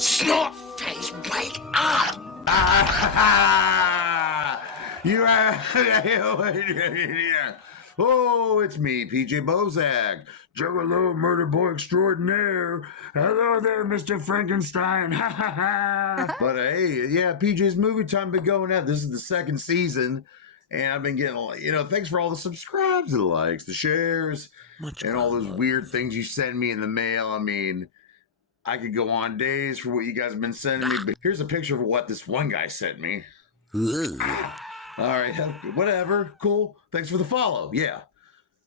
Snot Face, wake up! You are. Oh, it's me, PJ Bozak, Juggalo Murder Boy Extraordinaire. Hello there, Mr. Frankenstein. But hey, yeah, PJ's movie time been going out. This is the second season, and I've been getting, thanks for all the subscribes, the likes, the shares, and all those weird things you send me in the mail. I mean, I could go on days for what you guys have been sending me, but here's a picture of what this one guy sent me. All right, whatever, cool. Thanks for the follow. Yeah.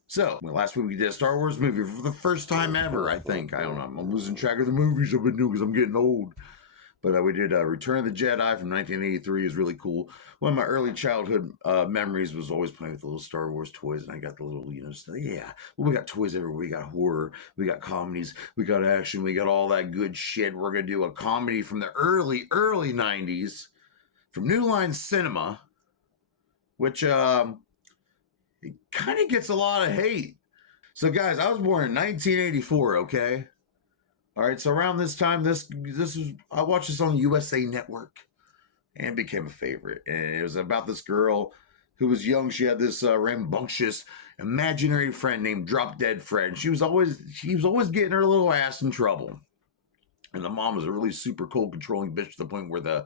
So, last week we did a Star Wars movie for the first time ever, I think. I don't know. I'm losing track of the movies I've been doing because I'm getting old. But we did Return of the Jedi from 1983. Is really cool. One of my early childhood memories was always playing with the little Star Wars toys, and I got the little, stuff. Yeah. Well, we got toys everywhere. We got horror, we got comedies, we got action, we got all that good shit. We're gonna do a comedy from the early 90s from New Line Cinema, which it kind of gets a lot of hate. So, guys, I was born in 1984. Okay. All right, so around this time, this was I watched this on USA Network, and became a favorite. And it was about this girl who was young. She had this rambunctious imaginary friend named Drop Dead Fred. She was always getting her little ass in trouble. And the mom was a really super cold, controlling bitch to the point where the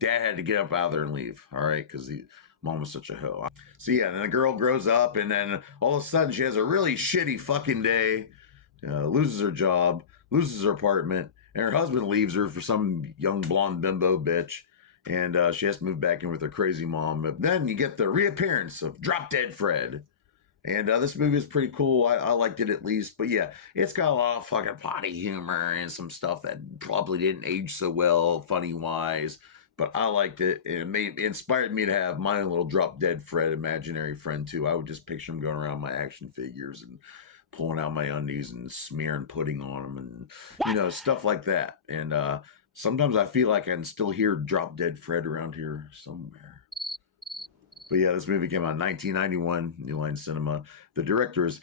dad had to get up out of there and leave. All right, because the mom was such a hoe. So yeah, then the girl grows up, and then all of a sudden she has a really shitty fucking day, loses her job, loses her apartment, and her husband leaves her for some young blonde bimbo bitch, and she has to move back in with her crazy mom. But then you get the reappearance of Drop Dead Fred. And this movie is pretty cool. I liked it at least. But yeah, it's got a lot of fucking potty humor and some stuff that probably didn't age so well, funny wise. But I liked it, and it inspired me to have my own little Drop Dead Fred imaginary friend too. I would just picture him going around my action figures and pulling out my undies and smearing pudding on them, and stuff like that. And sometimes I feel like I can still hear Drop Dead Fred around here somewhere. But yeah, this movie came out in 1991, New Line Cinema. The director is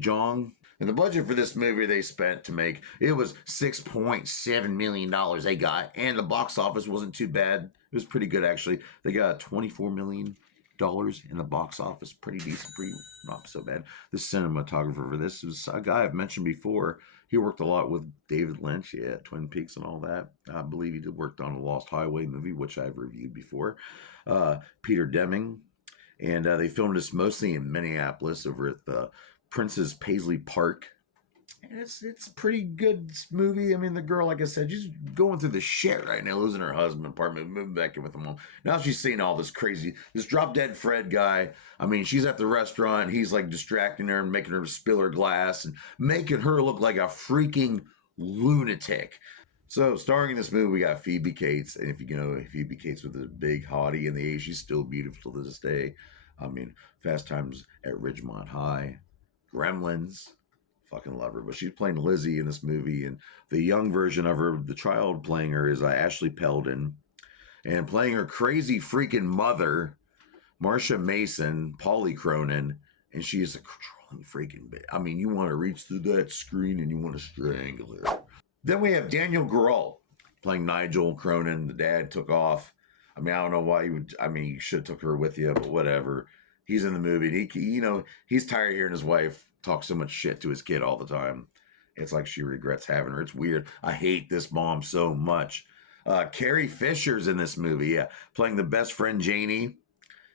Jong. And the budget for this movie they spent to make, it was $6.7 million they got. And the box office wasn't too bad. It was pretty good, actually. They got $24 million in the box office. Pretty decent, not so bad. The cinematographer for this is a guy I've mentioned before. He worked a lot with David Lynch, Twin Peaks and all that. I believe he worked on a Lost Highway movie, which I've reviewed before. Peter Deming, and they filmed this mostly in Minneapolis over at the Princess Paisley Park. And it's a pretty good movie. I mean, the girl, like I said, she's going through the shit right now, losing her husband, apartment, moving back in with her mom. Now she's seeing all this crazy, this Drop Dead Fred guy. I mean, she's at the restaurant. He's like distracting her and making her spill her glass and making her look like a freaking lunatic. So, starring in this movie, we got Phoebe Cates. And if you know, Phoebe Cates was a big hottie in the 80s, she's still beautiful to this day. I mean, Fast Times at Ridgemont High, Gremlins, fucking love her. But she's playing Lizzie in this movie. And the young version of her, the child playing her, is Ashley Peldon. And playing her crazy freaking mother, Marsha Mason, Polly Cronin. And she is a controlling freaking bitch. I mean, you want to reach through that screen and you want to strangle her. Then we have Daniel Grohl playing Nigel Cronin. The dad took off. I mean, I don't know why you would. I mean, you should have took her with you, but whatever. He's in the movie. And he's tired of hearing his wife talk so much shit to his kid all the time. It's like she regrets having her. It's weird. I hate this mom so much. Carrie Fisher's in this movie. Playing the best friend Janie,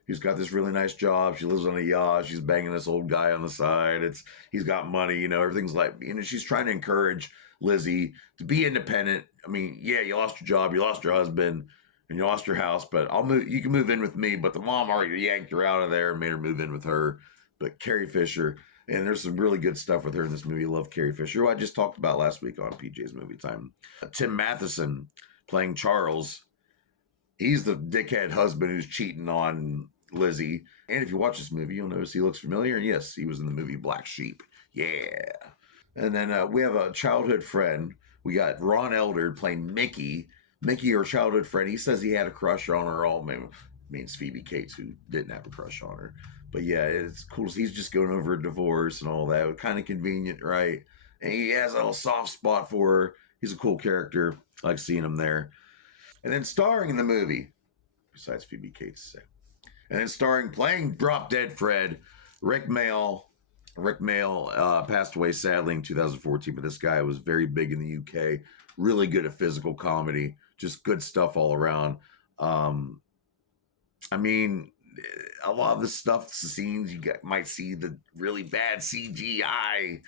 who's got this really nice job. She lives on a yacht. She's banging this old guy on the side. He's got money. Everything's like, she's trying to encourage Lizzie to be independent. I mean, yeah, you lost your job, you lost your husband, and you lost your house, but you can move in with me. But the mom already yanked her out of there and made her move in with her. But Carrie Fisher, and there's some really good stuff with her in this movie. I love Carrie Fisher, who I just talked about last week on PJ's Movie Time. Tim Matheson playing Charles. He's the dickhead husband who's cheating on Lizzie. And if you watch this movie, you'll notice he looks familiar. And yes, he was in the movie Black Sheep. Yeah. And then we have a childhood friend. We got Ron Elder playing Mickey. Mickey, her childhood friend. He says he had a crush on her. All means Phoebe Cates, who didn't have a crush on her. But yeah, it's cool. He's just going over a divorce and all that. Kind of convenient, right? And he has a little soft spot for her. He's a cool character. I like seeing him there. And then starring in the movie, besides Phoebe Cates, and then playing Drop Dead Fred, Rick Mail. Rick Mail passed away sadly in 2014, but this guy was very big in the UK. Really good at physical comedy, just good stuff all around. I mean, a lot of the stuff, the scenes, might see the really bad CGI,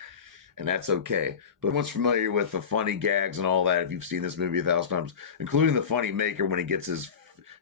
and that's okay. But once familiar with the funny gags and all that, if you've seen this movie 1,000 times, including the funny maker when he gets his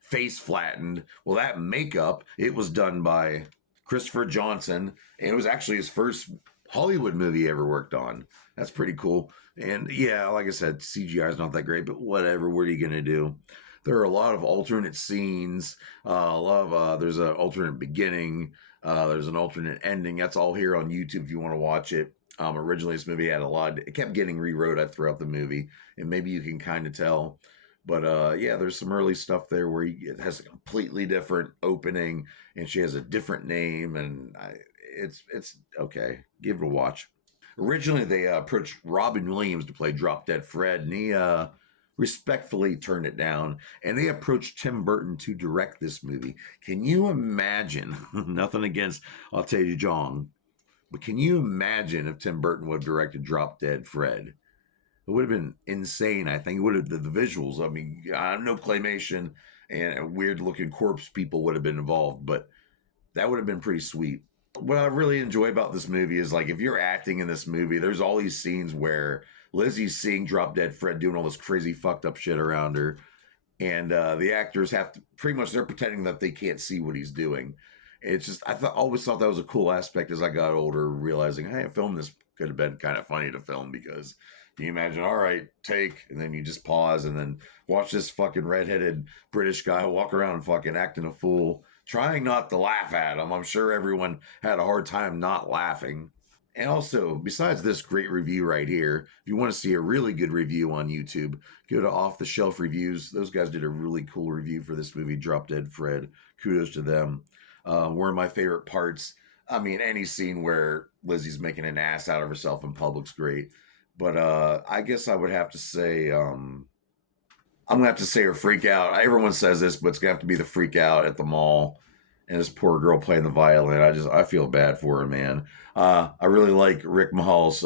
face flattened, well, that makeup, it was done by Christopher Johnson, and it was actually his first Hollywood movie he ever worked on. That's pretty cool. And yeah, like I said, CGI is not that great, but whatever. What are you gonna do? There are a lot of alternate scenes. There's an alternate beginning. There's an alternate ending. That's all here on YouTube if you want to watch it. Originally, this movie had it kept getting rewrote throughout the movie, and maybe you can kind of tell. But yeah, there's some early stuff there where it has a completely different opening, and she has a different name, and it's okay. Give it a watch. Originally, they approached Robin Williams to play Drop Dead Fred, and he respectfully turned it down. And they approached Tim Burton to direct this movie. Can you imagine? Nothing against, I'll tell you, Jong, but can you imagine if Tim Burton would have directed Drop Dead Fred? It would have been insane. I think it would have the visuals. I mean, no claymation and weird looking corpse people would have been involved, but that would have been pretty sweet. What I really enjoy about this movie is like if you're acting in this movie, there's all these scenes where Lizzie's seeing Drop Dead Fred doing all this crazy fucked up shit around her, and the actors have to pretty much they're pretending that they can't see what he's doing. It's just always thought that was a cool aspect as I got older, realizing hey, film this could have been kind of funny to film because can you imagine? All right, take, and then you just pause and then watch this fucking redheaded British guy walk around and fucking acting a fool, trying not to laugh at him. I'm sure everyone had a hard time not laughing. And also, besides this great review right here, if you want to see a really good review on YouTube, go to Off the Shelf Reviews. Those guys did a really cool review for this movie, Drop Dead Fred. Kudos to them. One of my favorite parts, I mean, any scene where Lizzie's making an ass out of herself in public's great. But I guess I would have to say, I'm gonna have to say her freak out. Everyone says this, but it's gonna have to be the freak out at the mall, and this poor girl playing the violin. I feel bad for her, man. I really like Rick Mahal's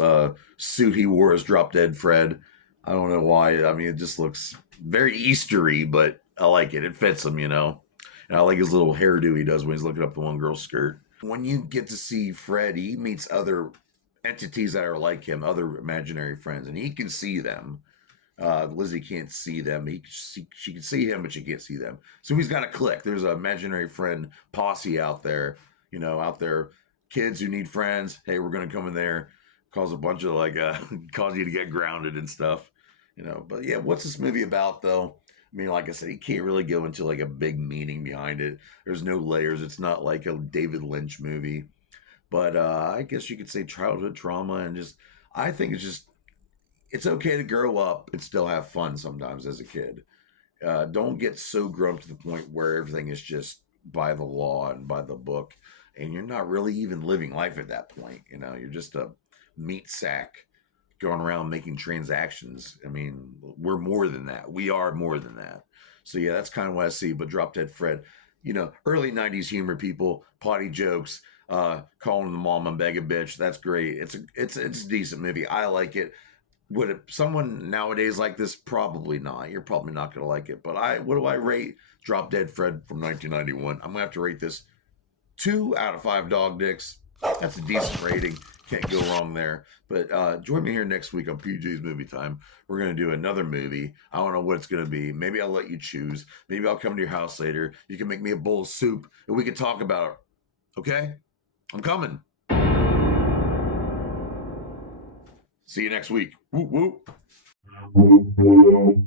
suit he wore as Drop Dead Fred. I don't know why. I mean, it just looks very Eastery, but I like it. It fits him, you know. And I like his little hairdo he does when he's looking up the one girl's skirt. When you get to see Fred, he meets other entities that are like him, other imaginary friends, and he can see them. Lizzie can't see them. She can see him, but she can't see them. So he's got a click. There's an imaginary friend posse out there, out there, kids who need friends. Hey, we're gonna come in there, cause a bunch of cause you to get grounded and stuff, But yeah, what's this movie about though? I mean, like I said, he can't really go into like a big meaning behind it. There's no layers. It's not like a David Lynch movie. But I guess you could say childhood trauma and I think it's okay to grow up and still have fun sometimes as a kid. Don't get so grown up to the point where everything is just by the law and by the book, and you're not really even living life at that point. You're just a meat sack going around making transactions. I mean, we're more than that. We are more than that. So yeah, that's kind of what I see. But Drop Dead Fred, early '90s humor, people, potty jokes, calling the mom a mega bitch. That's great. It's a decent movie. I like it. Would someone nowadays like this? Probably not. You're probably not going to like it. But what do I rate Drop Dead Fred from 1991? I'm going to have to rate this 2 out of 5 dog dicks. That's a decent rating. Can't go wrong there. But join me here next week on PJ's Movie Time. We're going to do another movie. I don't know what it's going to be. Maybe I'll let you choose. Maybe I'll come to your house later. You can make me a bowl of soup and we can talk about it. Okay? I'm coming. See you next week. Whoop, whoop.